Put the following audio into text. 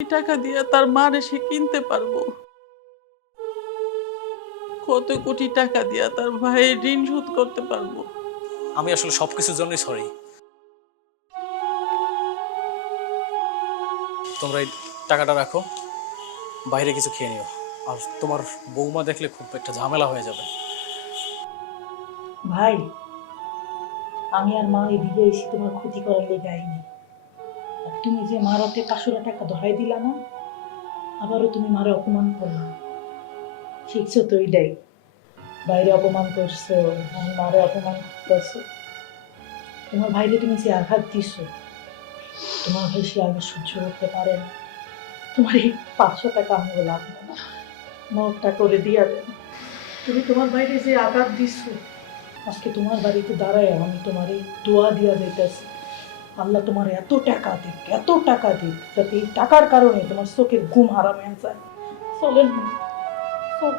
টাকা দিয়ে তার মারে সে কিনতে পারবো? কত কোটি টাকা দিয়া তার ভাইয়ের ঋণ শোধ করতে পারবো? আমি আসলে সবকিছুর জন্যই সরি। তোমরা এই টাকাটা রাখো, বাইরে কিছু খেয়ে নিও। আর তোমার বৌমা দেখলে খুব একটা ঝামেলা হয়ে যাবে। ভাই, আমি আর মা এদিকে এসে তোমার ক্ষতি করার লেগে আইনি। আর তুমি যে মার হাতে 500 টাকা ধরাই দিলা না, আবারও তুমি মারে অপমান করলা। শিখছো তো এটাই, বাইরে অপমান করছো, আমি মারে অপমান করতেছো। তোমার ভাইকে তুমি যে আঘাত দিছো, তোমার ভাই সে আঘাত সহ্য করতে পারে না। তোমার এই 500 টাকা আমি লাগবে না, মাফটা করে দিয়া দেন। তুমি তোমার বাইরে যে আঘাত দিছো, আজকে তোমার বাড়িতে দাঁড়ায় আমি তোমার এই দোয়া দিয়া যাইতেছি, আল্লাহ তোমার এত টাকা দিক, এত টাকা দিক, যাতে এই টাকার কারণে তোমার চোখের ঘুম হারাম হয়ে যায়। চলেন না, চল।